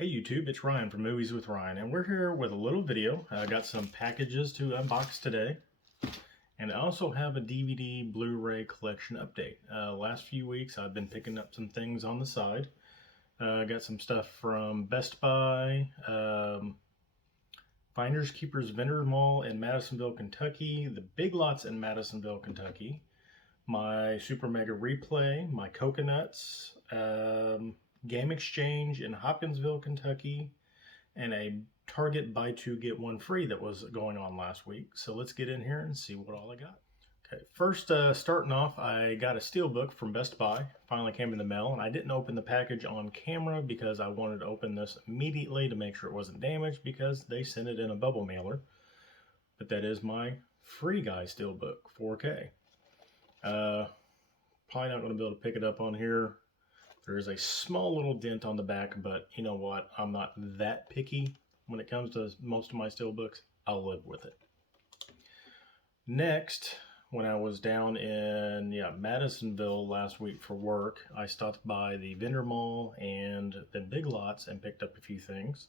Hey YouTube, it's Ryan from Movies with Ryan, and we're here with a little video. I got some packages to unbox today, and I also have a DVD Blu-ray collection update. Last few weeks I've been picking up some things on the side. I got some stuff from Best Buy, Finders Keepers Vendor Mall in Madisonville, Kentucky, the Big Lots in Madisonville, Kentucky, my Super Mega Replay, my Coconuts, Game Exchange in Hopkinsville, Kentucky, and a Target buy two get one free that was going on last week. So let's get in here and see what all I got. Okay, first starting off, I got a Steelbook from Best Buy. Finally came in the mail, and I didn't open the package on camera because I wanted to open this immediately to make sure it wasn't damaged because they sent it in a bubble mailer. But that is my Free Guy Steelbook 4K. Probably not going to be able to pick it up on here. There is a small little dent on the back, but you know what? I'm not that picky when it comes to most of my Steelbooks. I'll live with it. Next, when I was down in Madisonville last week for work, I stopped by the vendor mall and the Big Lots and picked up a few things.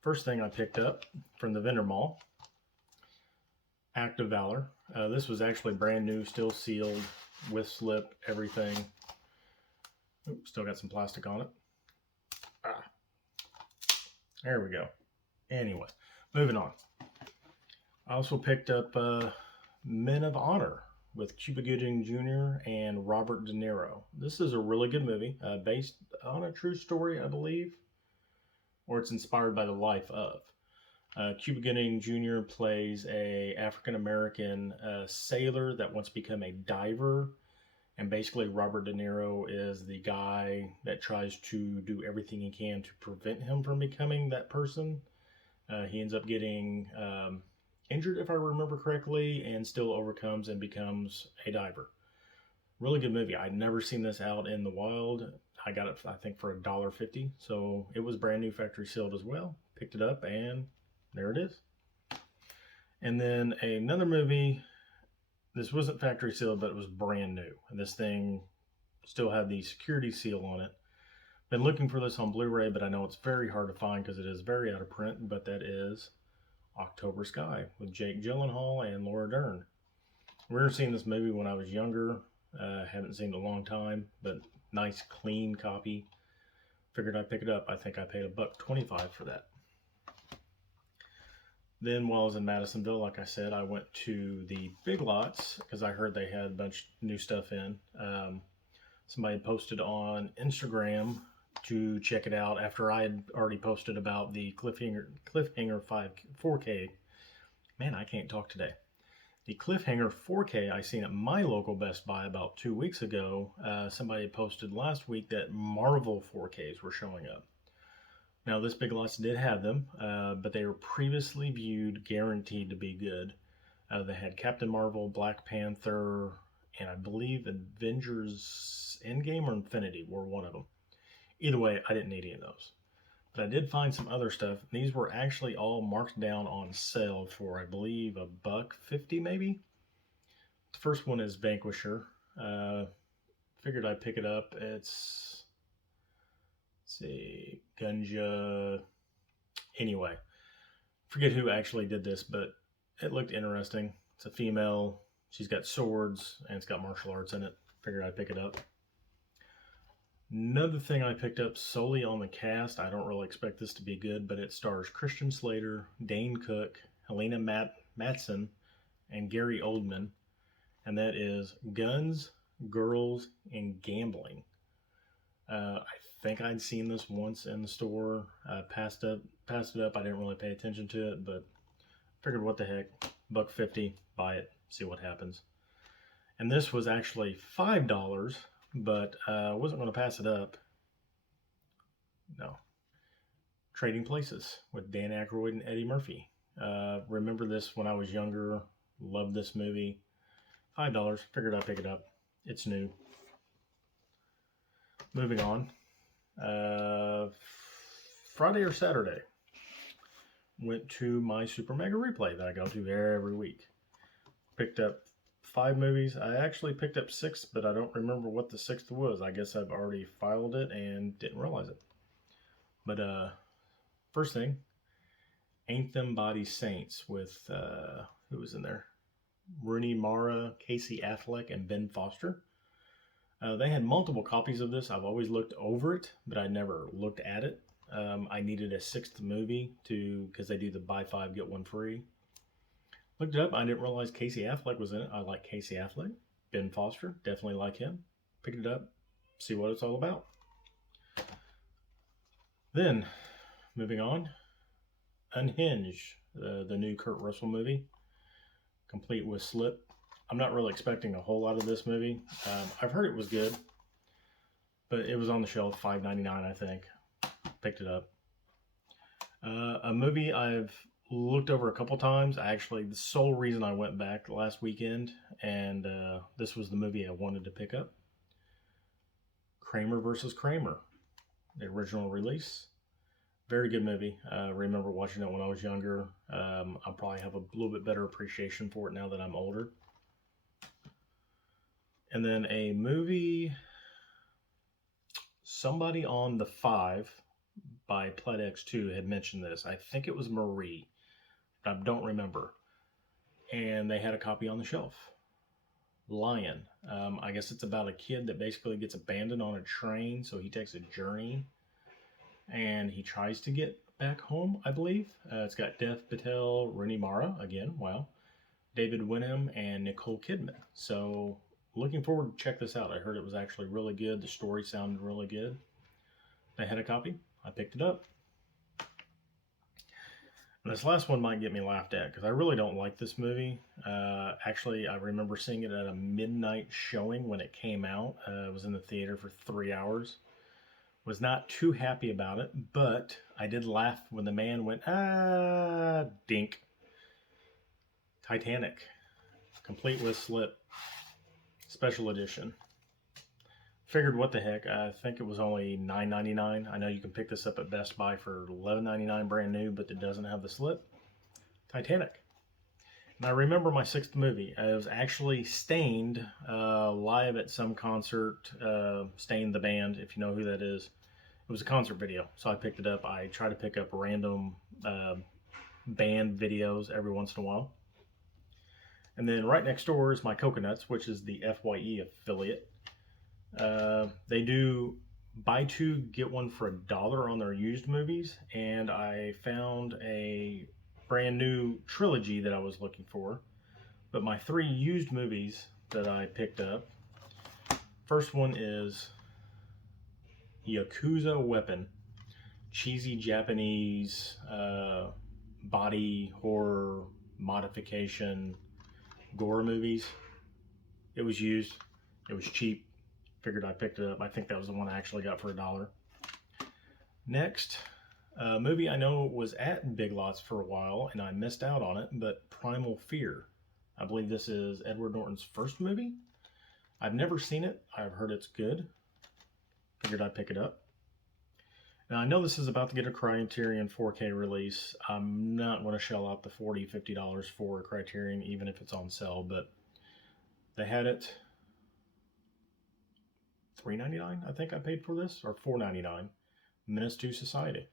First thing I picked up from the vendor mall, Act of Valor. This was actually brand new, still sealed, with slip, everything. Oops, still got some plastic on it. There we go. Anyway, moving on. I also picked up Men of Honor with Cuba Gooding Jr. and Robert De Niro. This is a really good movie, based on a true story, I believe, or it's inspired by the life of. Cuba Gooding Jr. plays a African-American sailor that wants to become a diver. And basically, Robert De Niro is the guy that tries to do everything he can to prevent him from becoming that person. He ends up getting injured, if I remember correctly, and still overcomes and becomes a diver. Really good movie. I'd never seen this out in the wild. I got it, I think, for $1.50. So it was brand new, factory sealed as well. Picked it up, and there it is. And then another movie. This wasn't factory sealed, but it was brand new. And this thing still had the security seal on it. Been looking for this on Blu-ray, but I know it's very hard to find because it is very out of print. But that is October Sky with Jake Gyllenhaal and Laura Dern. I remember seeing this movie when I was younger. Haven't seen it in a long time, but nice, clean copy. Figured I'd pick it up. I think I paid $1.25 for that. Then while I was in Madisonville, like I said, I went to the Big Lots because I heard they had a bunch of new stuff in. Somebody posted on Instagram to check it out after I had already posted about the Cliffhanger 4K. Man, I can't talk today. The Cliffhanger 4K I seen at my local Best Buy about 2 weeks ago. Somebody posted last week that Marvel 4Ks were showing up. Now, this Big Lots did have them, but they were previously viewed, guaranteed to be good. They had Captain Marvel, Black Panther, and I believe Avengers Endgame or Infinity were one of them. Either way, I didn't need any of those. But I did find some other stuff. These were actually all marked down on sale for, I believe, $1.50 maybe. The first one is Vanquisher. Figured I'd pick it up. It's... see, Gunja. Anyway, forget who actually did this, but it looked interesting. It's a female. She's got swords and it's got martial arts in it. Figured I'd pick it up. Another thing I picked up solely on the cast. I don't really expect this to be good, but it stars Christian Slater, Dane Cook, Helena Matson, and Gary Oldman, and that is Guns, Girls, and Gambling. I think I'd seen this once in the store. Passed it up. I didn't really pay attention to it, but figured what the heck, $1.50, buy it, see what happens. And this was actually $5, but I wasn't going to pass it up. No. Trading Places with Dan Aykroyd and Eddie Murphy. Remember this when I was younger. Loved this movie. $5. Figured I'd pick it up. It's new. Moving on. Friday or Saturday, went to my Super Mega Replay that I go to every week. Picked up 5 movies. I actually picked up 6, but I don't remember what the 6th was. I guess I've already filed it and didn't realize it. But first thing, Anthem Body Saints with who was in there? Rooney Mara, Casey Affleck, and Ben Foster. They had multiple copies of this. I've always looked over it, but I never looked at it. I needed a sixth movie because they do the buy 5 get 1 free. Looked it up. I didn't realize Casey Affleck was in it. I like Casey Affleck. Ben Foster, definitely like him. Picked it up, see what it's all about. Then, moving on, Unhinged, the new Kurt Russell movie, complete with Slip. I'm not really expecting a whole lot of this movie. I've heard it was good, but it was on the shelf, $5.99, I think. Picked it up. A movie I've looked over a couple times. The sole reason I went back last weekend, and this was the movie I wanted to pick up. Kramer versus Kramer, the original release. Very good movie. I remember watching it when I was younger. I'll probably have a little bit better appreciation for it now that I'm older. And then a movie, somebody on the 5 by PledX2 had mentioned this. I think it was Marie. I don't remember. And they had a copy on the shelf. Lion. I guess it's about a kid that basically gets abandoned on a train, so he takes a journey and he tries to get back home, I believe. It's got Dev Patel, Rooney Mara, again, wow, David Wenham, and Nicole Kidman. So looking forward to check this out. I heard it was actually really good. The story sounded really good. They had a copy. I picked it up. And this last one might get me laughed at because I really don't like this movie. Actually, I remember seeing it at a midnight showing when it came out. I was in the theater for 3 hours. Was not too happy about it, but I did laugh when the man went, dink. Titanic, complete with Slip, special edition. Figured what the heck, I think it was only $9.99. I know you can pick this up at Best Buy for $11.99 brand new, but it doesn't have the Slip. Titanic. And I remember my sixth movie. It was actually Stained live at some concert. Stained the band, if you know who that is. It was a concert video, so I picked it up. I try to pick up random band videos every once in a while. And then right next door is my Coconuts, which is the FYE affiliate. They do buy 2 get 1 for $1 on their used movies, and I found a brand new Trilogy that I was looking for. But my 3 used movies that I picked up, first one is Yakuza Weapon, cheesy Japanese body horror modification gore movies. It was used, it was cheap. Figured I picked it up. I think that was the one I actually got for $1. Next, a movie I know was at Big Lots for a while and I missed out on it, but Primal Fear. I believe this is Edward Norton's first movie. I've never seen it. I've heard it's good. Figured I'd pick it up. Now I know this is about to get a Criterion 4K release. I'm not going to shell out the $40, $50 for a Criterion, even if it's on sale, but they had it $3.99, I think I paid for this, or $4.99. Menace to Society.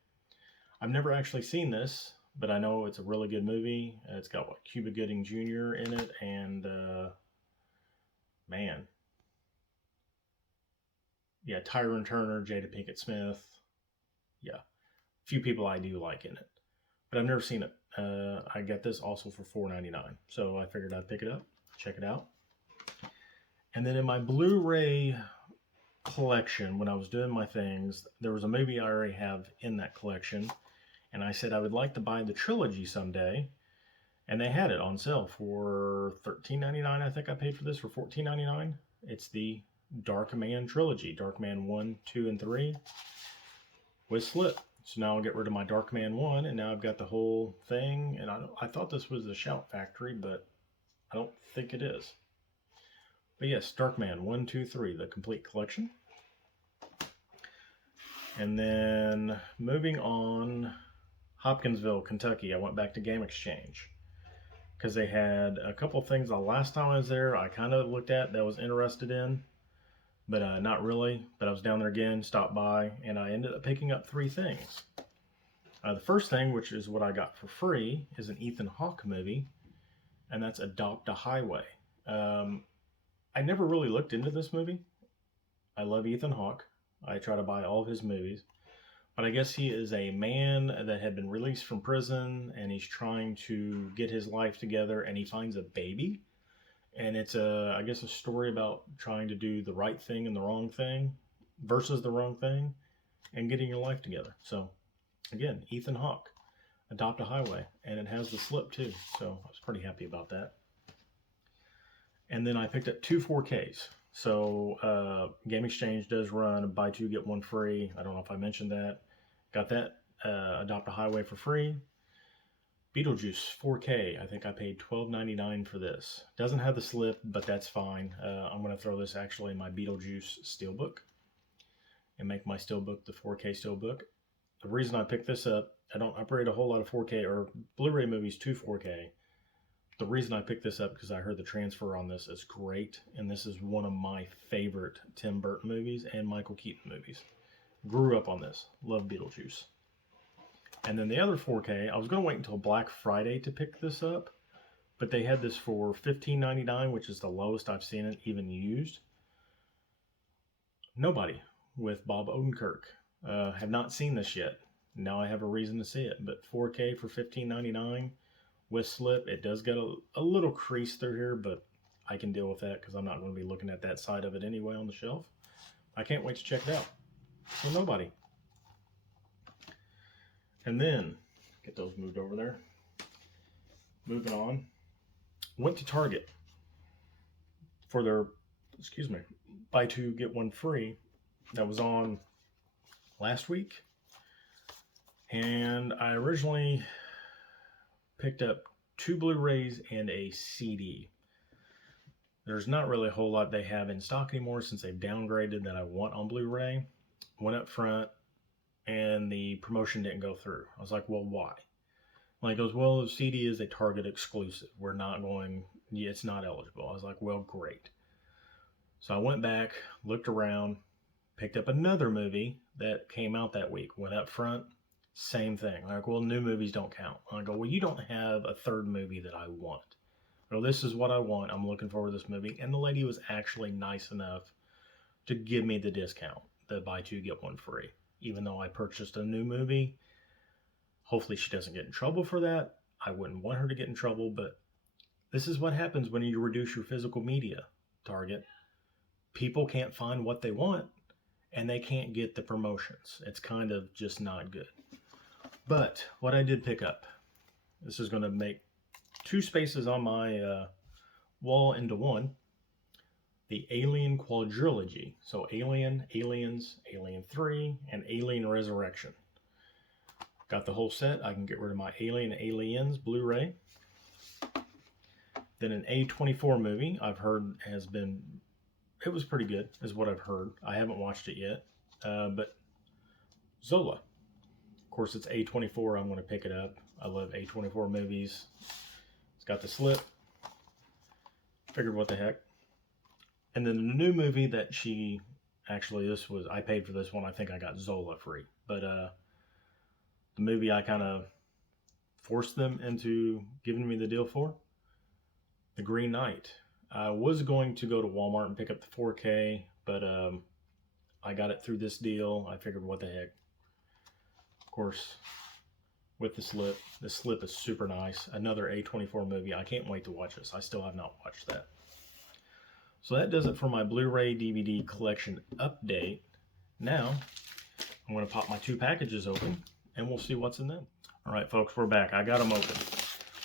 I've never actually seen this, but I know it's a really good movie. It's got Cuba Gooding Jr. in it, and man, yeah, Tyrone Turner, Jada Pinkett Smith, yeah, a few people I do like in it, but I've never seen it. I got this also for $4.99, so I figured I'd pick it up, check it out. And then in my Blu-ray collection, when I was doing my things, there was a movie I already have in that collection, and I said I would like to buy the Trilogy someday, and they had it on sale for $13.99. I think I paid for this for $14.99. It's the Darkman Trilogy, Darkman 1, 2, and 3 with Slip. So now I'll get rid of my Darkman 1, and now I've got the whole thing, and I thought this was the Shout Factory, but I don't think it is. But yes, Darkman 1, 2, 3, the complete collection. And then moving on, Hopkinsville, Kentucky. I went back to Game Exchange because they had a couple of things the last time I was there I kind of looked at that I was interested in. but not really. But I was down there again, stopped by, and I ended up picking up 3 things. The first thing, which is what I got for free, is an Ethan Hawke movie, and that's Adopt a Highway. I never really looked into this movie. I love Ethan Hawke. I try to buy all of his movies. But I guess he is a man that had been released from prison, and he's trying to get his life together, and he finds a baby. And it's I guess a story about trying to do the right thing and the wrong thing versus the wrong thing and getting your life together. So again, Ethan Hawke, Adopt a Highway, and it has the slip too. So I was pretty happy about that. And then I picked up 2 4Ks. So Game Exchange does run buy 2 get 1 free. I don't know if I mentioned that. Got that Adopt a Highway for free. Beetlejuice 4K. I think I paid $12.99 for this. Doesn't have the slip, but that's fine. I'm going to throw this actually in my Beetlejuice Steelbook and make my Steelbook the 4K Steelbook. The reason I picked this up, I don't operate a whole lot of 4K or Blu-ray movies to 4K. The reason I picked this up because I heard the transfer on this is great, and this is one of my favorite Tim Burton movies and Michael Keaton movies. Grew up on this. Love Beetlejuice. And then the other 4K, I was going to wait until Black Friday to pick this up, but they had this for $15.99, which is the lowest I've seen it even used. Nobody with Bob Odenkirk. Have not seen this yet. Now I have a reason to see it, but 4K for $15.99 with slip. It does get a little crease through here, but I can deal with that because I'm not going to be looking at that side of it anyway on the shelf. I can't wait to check it out. So nobody. And then, get those moved over there. Moving on. Went to Target for their, buy 2 get 1 free that was on last week. And I originally picked up 2 Blu-rays and a CD. There's not really a whole lot they have in stock anymore since they've downgraded that I want on Blu-ray. Went up front and the promotion didn't go through. I was like, well, why? Well, he goes, well, the CD is a Target exclusive. We're not going, it's not eligible. I was like, well, great. So I went back, looked around, picked up another movie that came out that week. Went up front, same thing. Like, well, new movies don't count. I go, well, you don't have a third movie that I want. Well, this is what I want. I'm looking forward to this movie. And the lady was actually nice enough to give me the discount, the buy 2 get 1 free. Even though I purchased a new movie, hopefully she doesn't get in trouble for that. I wouldn't want her to get in trouble, but this is what happens when you reduce your physical media, Target. People can't find what they want, and they can't get the promotions. It's kind of just not good. But what I did pick up, this is going to make 2 spaces on my wall into one. The Alien Quadrilogy. So Alien, Aliens, Alien 3, and Alien Resurrection. Got the whole set. I can get rid of my Alien Aliens Blu-ray. Then an A24 movie I've heard has been, it was pretty good, is what I've heard. I haven't watched it yet. But Zola. Of course, it's A24. I'm going to pick it up. I love A24 movies. It's got the slip. Figured what the heck. And then the new movie that she, actually this was, I paid for this one. I think I got Zola free. But the movie I kind of forced them into giving me the deal for, The Green Knight. I was going to go to Walmart and pick up the 4K, but I got it through this deal. I figured what the heck. Of course, with the slip is super nice. Another A24 movie. I can't wait to watch this. I still have not watched that. So that does it for my Blu-ray DVD collection update. Now, I'm going to pop my 2 packages open, and we'll see what's in them. All right, folks, we're back. I got them open.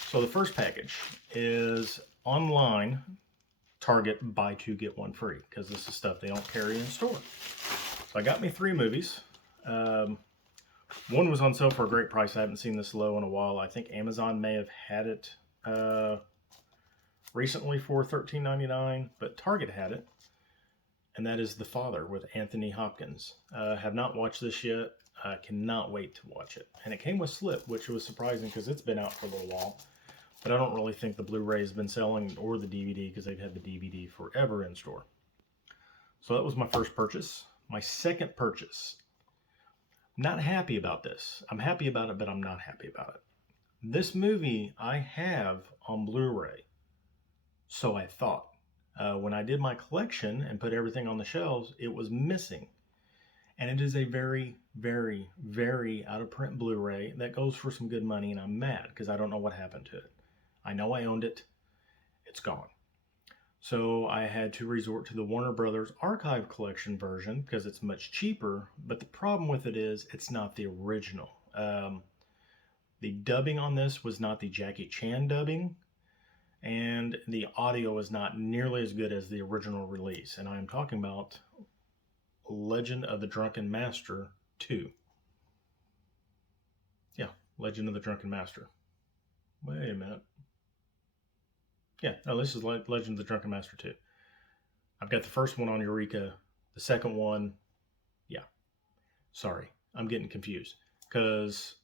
So the first package is online Target buy 2 get 1 free, because this is stuff they don't carry in store. So I got me 3 movies. One was on sale for a great price. I haven't seen this low in a while. I think Amazon may have had it recently for $13.99, but Target had it, and that is The Father with Anthony Hopkins. Have not watched this yet. I cannot wait to watch it. And it came with slip, which was surprising because it's been out for a little while, but I don't really think the Blu-ray has been selling or the DVD because they've had the DVD forever in store. So that was my first purchase. My second purchase. Not happy about this. I'm happy about it, but I'm not happy about it. This movie I have on Blu-ray. So I thought. When I did my collection and put everything on the shelves, it was missing. And it is a very, very, very out of print Blu-ray that goes for some good money, and I'm mad because I don't know what happened to it. I know I owned it. It's gone. So I had to resort to the Warner Brothers Archive Collection version because it's much cheaper, but the problem with it is it's not the original. The dubbing on this was not the Jackie Chan dubbing, and the audio is not nearly as good as the original release. And I am talking about Legend of the Drunken Master 2. Yeah, Legend of the Drunken Master. Wait a minute. Yeah, no, this is Legend of the Drunken Master 2. I've got the first one on Eureka. The second one, yeah. Sorry, I'm getting confused. Because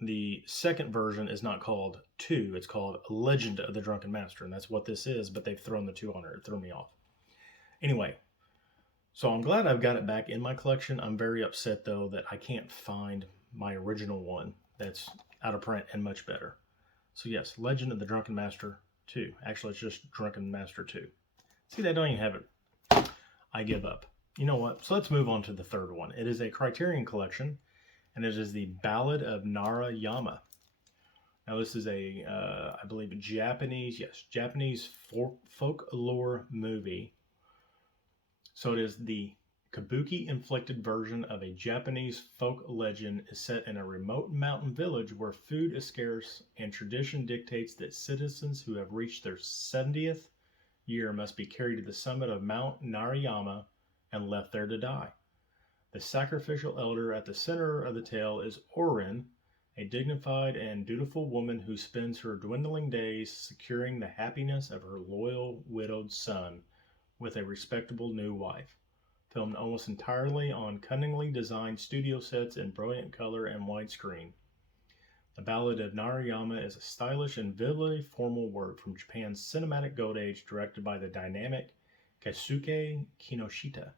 the second version is not called 2. It's called Legend of the Drunken Master. And that's what this is, but they've thrown the 2 on it. It threw me off. Anyway, so I'm glad I've got it back in my collection. I'm very upset, though, that I can't find my original one that's out of print and much better. So yes, Legend of the Drunken Master 2. Actually, it's just Drunken Master 2. See, they don't even have it. I give up. You know what? So let's move on to the third one. It is a Criterion collection, and it is the Ballad of Narayama. Now, this is a, I believe, Japanese folklore movie. So it is the kabuki-inflected version of a Japanese folk legend is set in a remote mountain village where food is scarce and tradition dictates that citizens who have reached their 70th year must be carried to the summit of Mount Narayama and left there to die. The sacrificial elder at the center of the tale is Orin, a dignified and dutiful woman who spends her dwindling days securing the happiness of her loyal widowed son with a respectable new wife. Filmed almost entirely on cunningly designed studio sets in brilliant color and widescreen. The Ballad of Narayama is a stylish and vividly formal work from Japan's cinematic gold age directed by the dynamic Keisuke Kinoshita.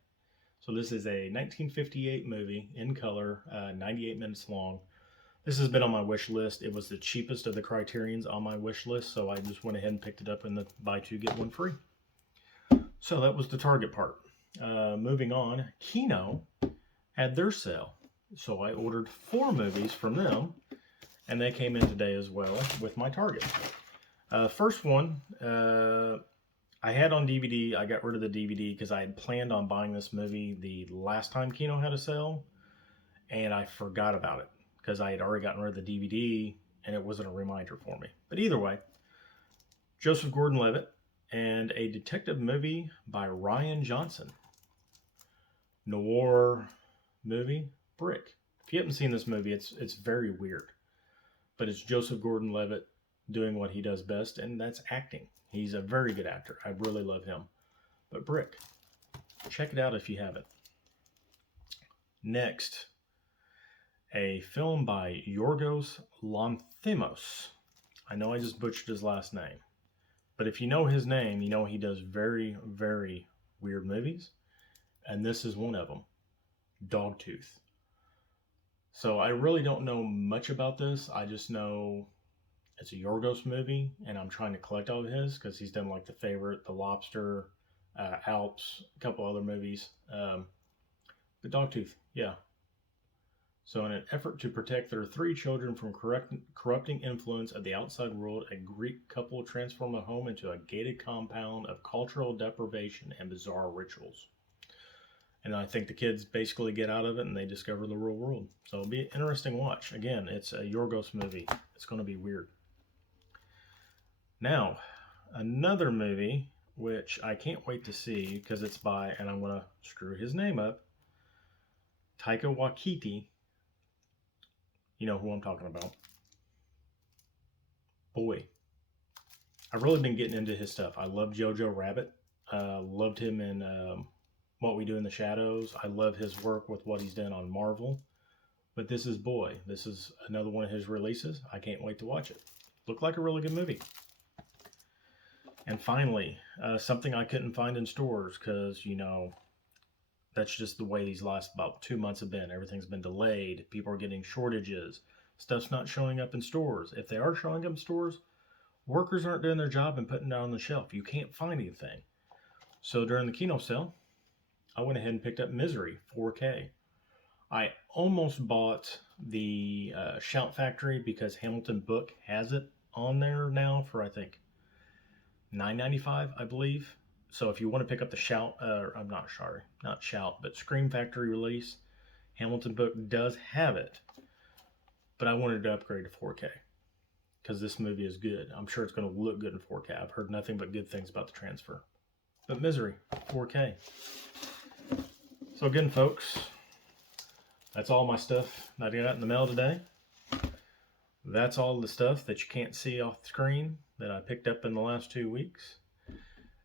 So this is a 1958 movie in color, 98 minutes long. This has been on my wish list. It was the cheapest of the Criterions on my wish list, so I just went ahead and picked it up in the buy two, get one free. So that was the Target part. Moving on, Kino had their sale. So I ordered 4 movies from them, and they came in today as well with my Target. First one, I had on DVD. I got rid of the DVD because I had planned on buying this movie the last time Kino had a sale, and I forgot about it because I had already gotten rid of the DVD, and it wasn't a reminder for me. But either way, Joseph Gordon-Levitt and a detective movie by Ryan Johnson. Noir movie, Brick. If you haven't seen this movie, it's very weird. But it's Joseph Gordon-Levitt doing what he does best, and that's acting. He's a very good actor. I really love him. But Brick, check it out if you haven't. Next, a film by Yorgos Lanthimos. I know I just butchered his last name. But if you know his name, you know he does very, very weird movies. And this is one of them, Dogtooth. So I really don't know much about this. I just know it's a Yorgos movie, and I'm trying to collect all of his because he's done like The Favorite, The Lobster, Alps, a couple other movies. But Dogtooth, yeah. So in an effort to protect their 3 children from corrupting influence of the outside world, a Greek couple transform a home into a gated compound of cultural deprivation and bizarre rituals. And I think the kids basically get out of it and they discover the real world. So it'll be an interesting watch. Again, it's a Yorgos movie. It's going to be weird. Now, another movie, which I can't wait to see because it's by, and I'm going to screw his name up, Taika Waititi. You know who I'm talking about. Boy, I've really been getting into his stuff. I love Jojo Rabbit. Loved him in What We Do in the Shadows. I love his work with what he's done on Marvel. But this is Boy. This is another one of his releases. I can't wait to watch it. Looked like a really good movie. And finally, something I couldn't find in stores because, you know, That's just the way these last about 2 months have been. Everything's been delayed. People are getting shortages. Stuff's not showing up in stores. If they are showing up in stores, workers aren't doing their job and putting it on the shelf. You can't find anything. So during the Kino sale, I went ahead and picked up Misery 4K. I almost bought the Shout Factory because Hamilton Book has it on there now for, I think, $9.95, I believe. So if you want to pick up the Shout, I'm not Shout, but Scream Factory release, Hamilton Book does have it. But I wanted to upgrade to 4K because this movie is good. I'm sure it's going to look good in 4K. I've heard nothing but good things about the transfer. But Misery, 4K. So again, folks, that's all my stuff that I got in the mail today. That's all the stuff that you can't see off the screen that I picked up in the last 2 weeks.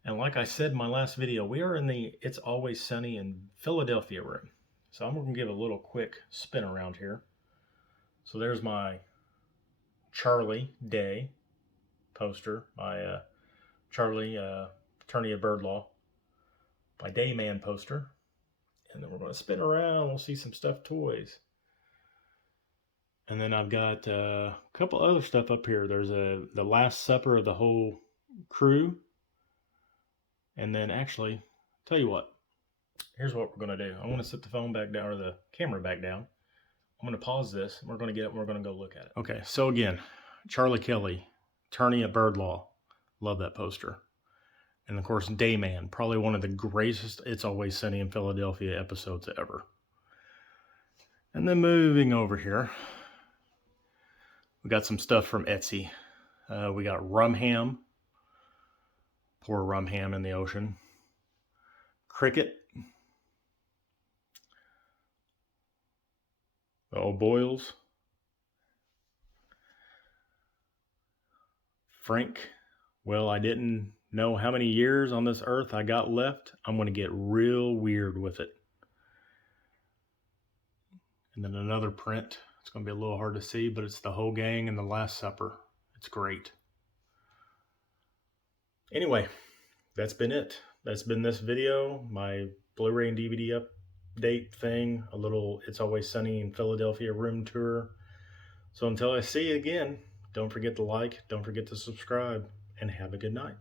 And like I said in my last video, we are in the It's Always Sunny in Philadelphia room. So I'm going to give a little quick spin around here. So there's my Charlie Day poster, my Charlie Attorney of Bird Law, my Dayman poster. And then we're going to spin around. We'll see some stuffed toys. And then I've got a couple other stuff up here. There's the Last Supper of the whole crew. And then actually, tell you what, here's what we're going to do. I'm going to set the phone back down, or the camera back down. I'm going to pause this. And we're going to get up and we're going to go look at it. Okay, so again, Charlie Kelly, Attorney at Bird Law. Love that poster. And of course, Dayman, probably one of the greatest It's Always Sunny in Philadelphia episodes ever. And then moving over here, we got some stuff from Etsy. We got Rum Ham. Poor Rum Ham in the ocean. Cricket. The old boils. Frank. Well, I didn't know how many years on this earth I got left. I'm going to get real weird with it. And then another print. It's going to be a little hard to see, but it's the whole gang and the Last Supper. It's great. Anyway, that's been it. That's been this video. My Blu-ray and DVD update thing. A little It's Always Sunny in Philadelphia room tour. So until I see you again, don't forget to like, don't forget to subscribe, and have a good night.